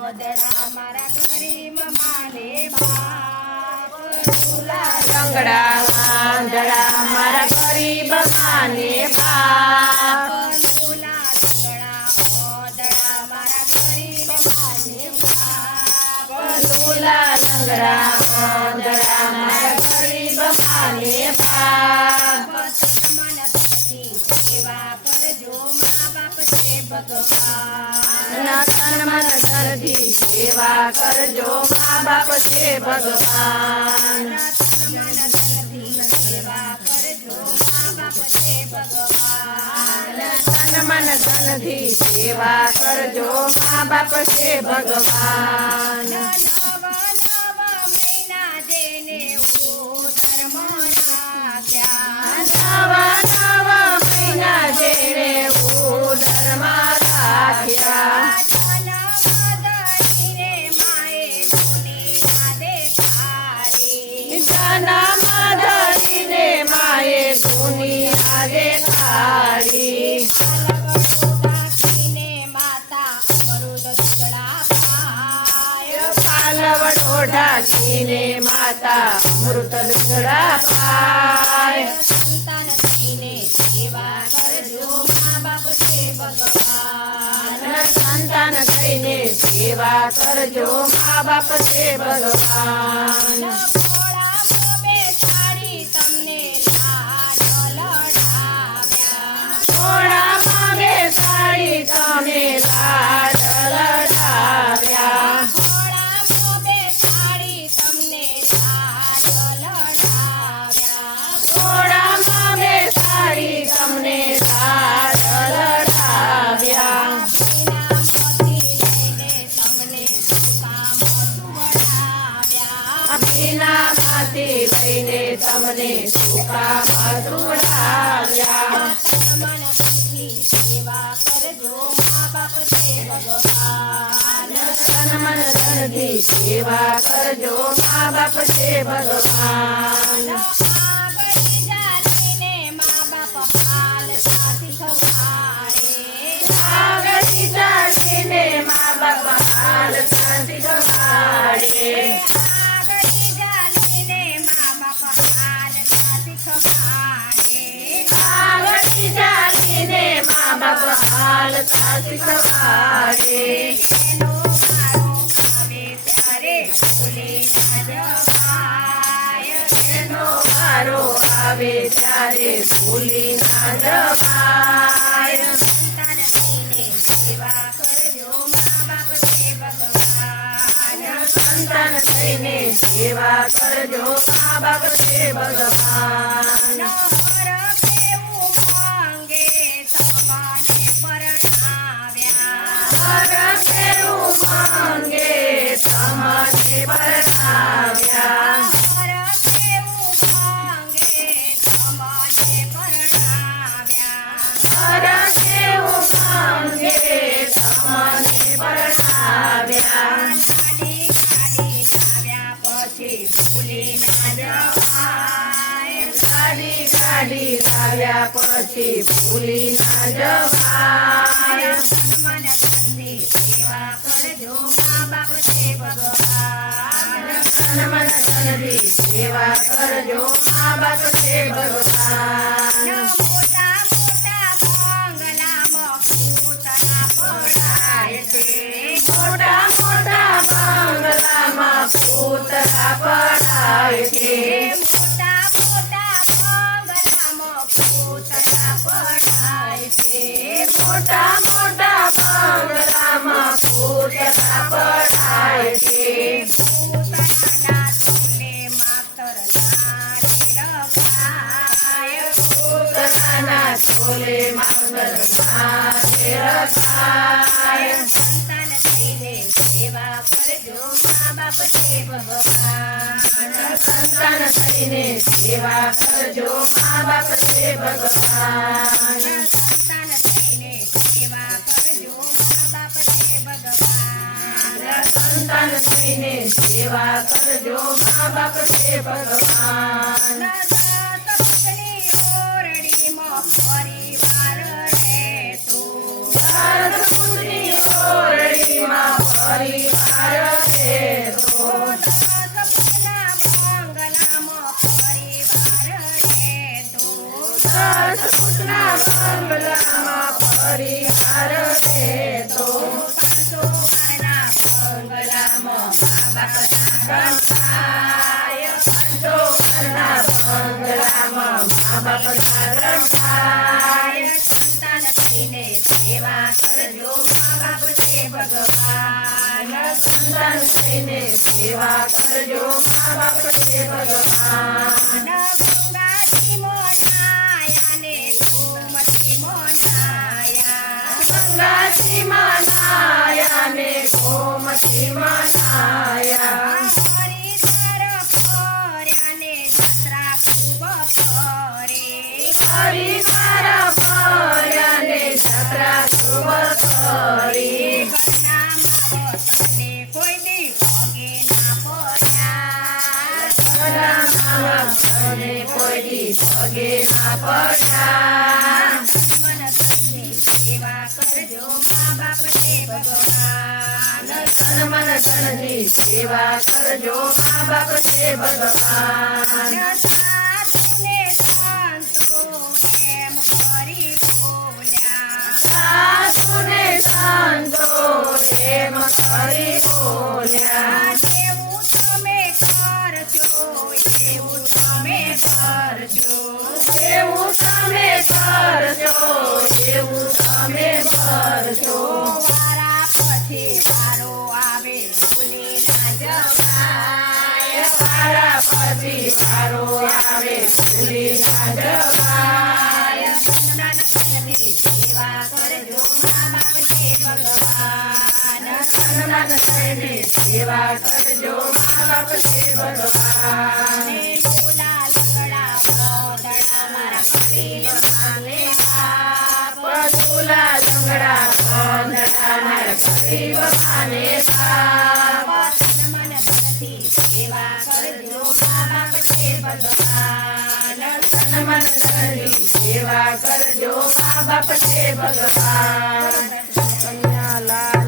ઓદરા મારા ગરીબ માને બાપ લંગડા વાંદડા મારા ગરીબ માને બાપ લંગડા વાંદડા મારા ગરીબ માને બાપ મન ધરતી સેવા કરજો મા બાપ છે ભગવાન તન મન ધનથી સેવા કરજો મા બાપ છે ભગવાન મન ધરતી સેવા કરજો મા બાપ છે ભગવાન તન મન ધનથી સેવા કરજો મા બાપ છે ભગવાન નવ મહિના જેને ધર્મ રાખ્યા નવા નવા મહિના જેને ઉદરમાં રાખ્યા જન્મ ધરીને માએ દુનિયા દેખાડી પાલવડો ઢાંકીને માતા અમૃત દૂધડા પાય સંતાન થઈને સેવા કરજો મા બાપ છે ભગવાન સંતાન થઈને સેવા કરજો મા બાપ છે ભગવાન ખોળામાં બેસાડી તમને લાડ લડાવ્યા ખોળામાં બેસાડી તમે લાડ લડાવ્યા ખોળામાં બેસાડી તમને લાડ લડાવ્યા ખોળામાં બેસાડી તમને લાડ લડાવ્યા પીનામાંથી લઈને તમને સુકામાં સુવડાવ્યા પીનામાંથી લઈને તમને સુકામાં સુવડાવ્યા મન ધનથી સેવા કરજો મા બાપ છે ભગવાન તન મન ધનથી સેવા કરજો મા બાપ છે ભગવાન આગળી જાતીને મા બાપ હાલતા શીખવાડે આગળ ચાલીને મા બાપ હાલતા શીખવાડે આગળી જાતીને મા બાપ હાલતા શીખવાડે આગળ ચાલીને મા બાપ હાલતા શીખવાડે એનો વારો આવે ત્યારે ભૂલી ના જવાય એનો વારો આવે ત્યારે ભૂલી ના જવાય સંતાન થઈને સેવા કરજો મા બાપ છે ભગવાન સંતાન થઈને સેવા કરજો મા બાપ છે ભગવાન નર કેવું માંગે તમને પરણાવ્યા હર કેવું માંગે તમને પરણાવ્યા નર કેવું માંગે તમને પરણાવ્યા હર કેવું માંગે તમને પરણાવ્યા ગાડી ગાડી લાવ્યા પછી ભૂલી ના જવાય ગાડી ગાડી લાવ્યા પછી ભૂલી ના જવાય મન ધનથી સેવા કરજો મા બાપ છે ભગવાન તન મન ધનથી સેવા કરજો મા બાપ છે ભગવાન મોટા મોટા બંગલામાં પૂતળા પડાય છે મોટા મોટા બંગલામાં પૂતળા પડાય છે મોટા મોટા બંગલામાં પૂતળા પડાય છે મોટા મોટા બંગલામાં પૂતળા પડાય છે પૂતળાના તોલે માતર નારી રખાય પૂતળાના ચોલે માવતર નારે રખાય સંતાન થઈને સેવા કરજો મા બાપ છે ભગવાન સંતાન થઈને સેવા કરજો મા બાપ છે ભગવાન સંતાન થઈને સેવા કરજો મા બાપ છે ભગવાન સંતાન થઈને સેવા કરજો મા બાપ છે ભગવાન સપની ઓરડીમાં પરિવાર રહેતો રાજપૂતની ઓરડીમાં પરિવાર સંતાન થઈને સેવા કરજો મા બાપ છે ભગવાન ગંગાજી મોનાયા ને ગોમતી મોનાયા ગંગાજી મનાયા ને ગોમતી મનાયા હરિદ્વાર ફર્યા ને જત્રા ખૂબ કરે હરિદ્વાર ફર્યા ને જત્રા ખૂબ કરી ઘરનામાં વતને કોઈ દી પગે ના પડ્યા ઘરનામાં ભક્તને કોઈ દી પગે ના પડ્યા મન તનની સેવા કરજો મા બાપ છે ભગવાન તન મન ધનની સેવા કરજો મા બાપ છે ભગવાન સાધુને સંતો એમ કરી બોલ્યા સાધુને સંતો એમ કરી બોલ્યા જેવું તમે કરશો એવું તમે કરશો એવું તમે કરશો એવું તમે કરશો વારા પછી વારો આવે ભૂલી ના જવાય વારા પછી વારો આવે ભૂલી ના જવાય નાનકની સેવા કરજો મા બાપ છે ભગવાન સન્માન થઈને સેવા કરજો મા બાપ છે ભગવાન લોલા લંગડા પોદડા મારા ગરીબને બાપ પદુલા લંગડા પાંદડા મારા ગરીબ માને બાપ તન મન ધનથી સેવા કરજો મા બાપ છે ભગવાન સન્માન ધનની સેવા કરજો મા બાપ છે ભગવાન કન્યા લાલ